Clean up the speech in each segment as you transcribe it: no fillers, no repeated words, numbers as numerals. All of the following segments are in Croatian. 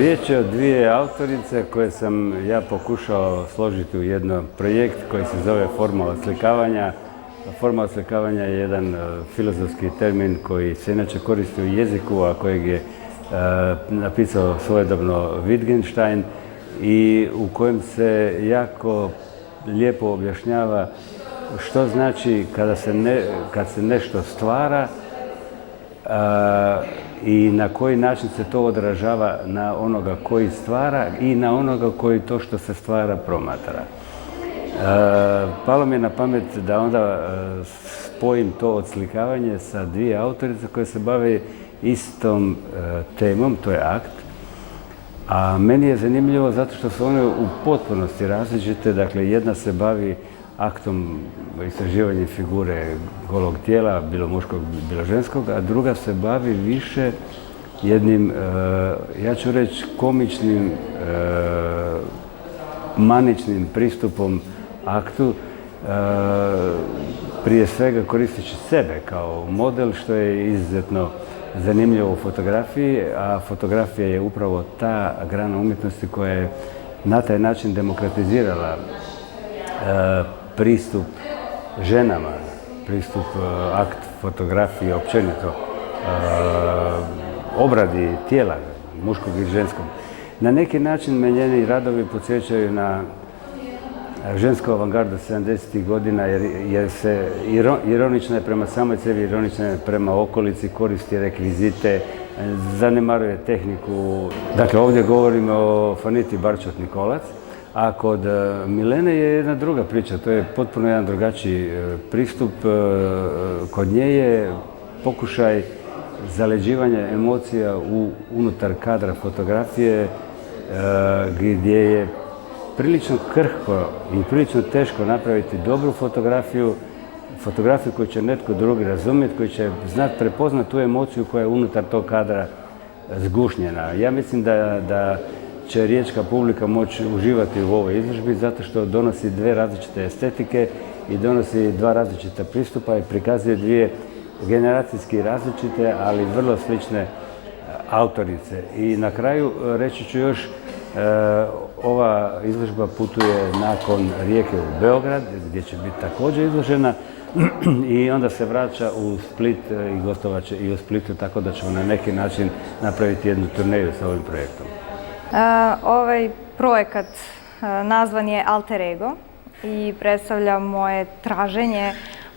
Riječ je o dvije autorice koje sam ja pokušao složiti u jedan projekt koji se zove forma oslikavanja. Forma oslikavanja je jedan filozofski termin koji se inače koristi u jeziku, a kojeg je napisao svojedobno Wittgenstein i u kojem se jako lijepo objašnjava što znači kad se nešto stvara i na koji način se to odražava na onoga koji stvara i na onoga koji to što se stvara promatra. Palo mi je na pamet da onda spojim to odslikavanje sa dvije autorice koje se bave istom temom, to je akt. A meni je zanimljivo zato što su one u potpunosti različite. Dakle, jedna se bavi aktom istraživanja figure golog tijela, bilo muškog, bilo ženskog, a druga se bavi više jednim, ja ću reći, komičnim, maničnim pristupom aktu, prije svega koristeći sebe kao model, što je izuzetno zanimljivo u fotografiji, a fotografija je upravo ta grana umjetnosti koja je na taj način demokratizirala pristup ženama, pristup akt fotografije općenito, obradi tijela muškog i ženskog. Na neki način me njeni radovi podsjećaju na žensku avangardu 70. godina jer se ironična je prema samoj sebi, ironična je prema okolici, koristi rekvizite, zanemaruje tehniku. Dakle, ovdje govorimo o Faniti Barčot-Nikolac, a kod Milene je jedna druga priča, to je potpuno jedan drugačiji pristup. Kod nje je pokušaj zaleđivanja emocija unutar kadra fotografije, gdje je prilično krhko i prilično teško napraviti dobru fotografiju, fotografiju koju će netko drugi razumjeti, koji će znati prepoznati tu emociju koja je unutar tog kadra zgušnjena. Ja mislim da će riječka publika moći uživati u ovoj izložbi zato što donosi dvije različite estetike i donosi dva različita pristupa i prikazuje dvije generacijski različite, ali vrlo slične autorice. I na kraju reći ću još, ova izložba putuje nakon Rijeke u Beograd, gdje će biti također izložena, i onda se vraća u Split i gostovat će i u Splitu, tako da ćemo na neki način napraviti jednu turneju sa ovim projektom. Ovaj projekat nazvan je Alter Ego i predstavlja moje traženje,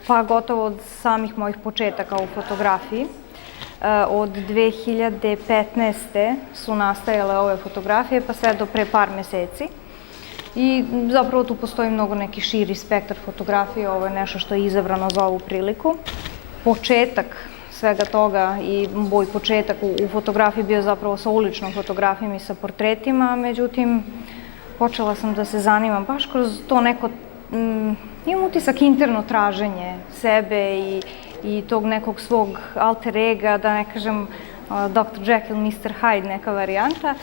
pa gotovo od samih mojih početaka u fotografiji. Od 2015. su nastajale ove fotografije, pa sve do pre par meseci. I zapravo tu postoji mnogo neki širi spektar fotografije, ovo je nešto što je izabrano za ovu priliku. Početak svega toga i moj početak u fotografiji bio zapravo sa uličnom fotografijom i sa portretima, međutim, počela sam da se zanimam baš kroz to neko, imam utisak, interno traženje sebe i tog nekog svog alter ega, da ne kažem Dr. Jekyll, Mr. Hyde, neka varijanta.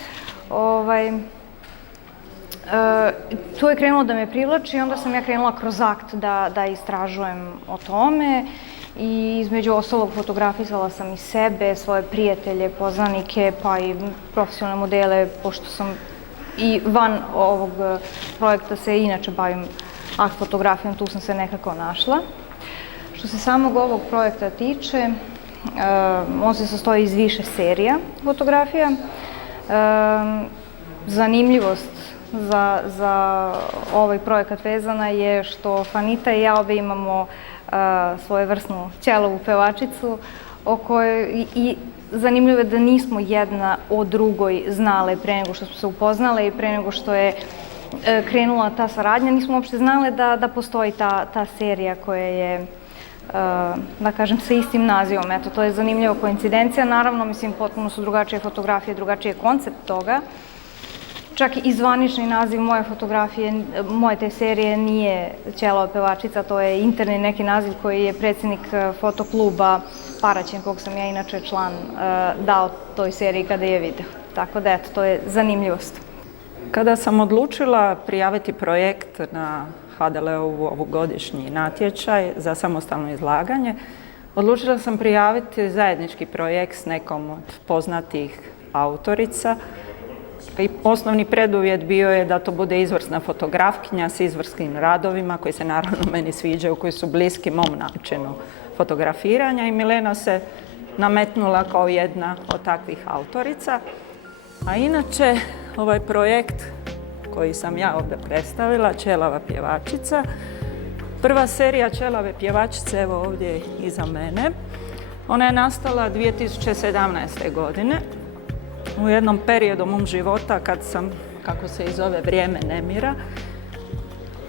To je krenulo da me privlači i onda sam ja krenula kroz akt da istražujem o tome. I između ostalog fotografisala sam i sebe, svoje prijatelje, poznanike, pa i profesionalne modele, pošto sam i van ovog projekta se inače bavim akt fotografijom, tu sam se nekako našla. Što se samog ovog projekta tiče, on se sastoji iz više serija fotografija. Zanimljivost za ovaj projekat vezana je što Fanita i ja obe imamo svojevrsnu ćelavu pevačicu i zanimljivo je da nismo jedna o drugoj znale pre nego što smo se upoznale i pre nego što je krenula ta saradnja. Nismo uopšte znale da postoji ta serija koja je, da kažem, sa istim nazivom. Eto, to je zanimljiva koincidencija. Naravno, mislim, potpuno su drugačije fotografije, drugačiji je koncept toga. Čak i zvanični naziv moje fotografije, moje te serije nije Ćelava pevačica, to je interni neki naziv koji je predsjednik fotokluba Paraćin, kog sam ja inače član, dao toj seriji kada je video. Tako da, eto, to je zanimljivost. Kada sam odlučila prijaviti projekt na HDL-ovu ovogodišnji natječaj za samostalno izlaganje, odlučila sam prijaviti zajednički projekt s nekom od poznatih autorica I osnovni preduvjet bio je da to bude izvrsna fotografkinja s izvrsnim radovima koji se naravno meni sviđaju, koji su bliski mom načinu fotografiranja i Milena se nametnula kao jedna od takvih autorica. A inače, ovaj projekt koji sam ja ovdje predstavila, Ćelava pjevačica, prva serija Ćelave pjevačice, evo ovdje iza mene, ona je nastala 2017. godine u jednom periodu mom života kad sam, kako se i zove, vrijeme nemira,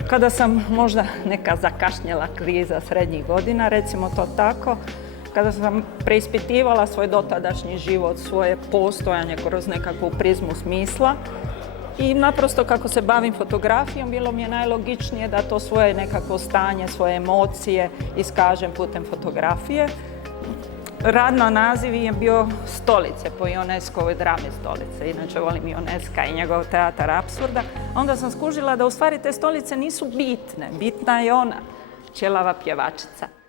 kada sam možda neka zakašnjela kriza srednjih godina, recimo to tako, kada sam preispitivala svoj dotadašnji život, svoje postojanje kroz nekakvu prizmu smisla i naprosto kako se bavim fotografijom, bilo mi je najlogičnije da to svoje nekakvo stanje, svoje emocije iskažem putem fotografije. Radno naziv je bio Stolice po Ionescovoj drami Stolice. Inače volim Ionesca i njegov teatar apsurda. Onda sam skužila da u stvari te stolice nisu bitne. Bitna je ona, Ćelava pjevačica.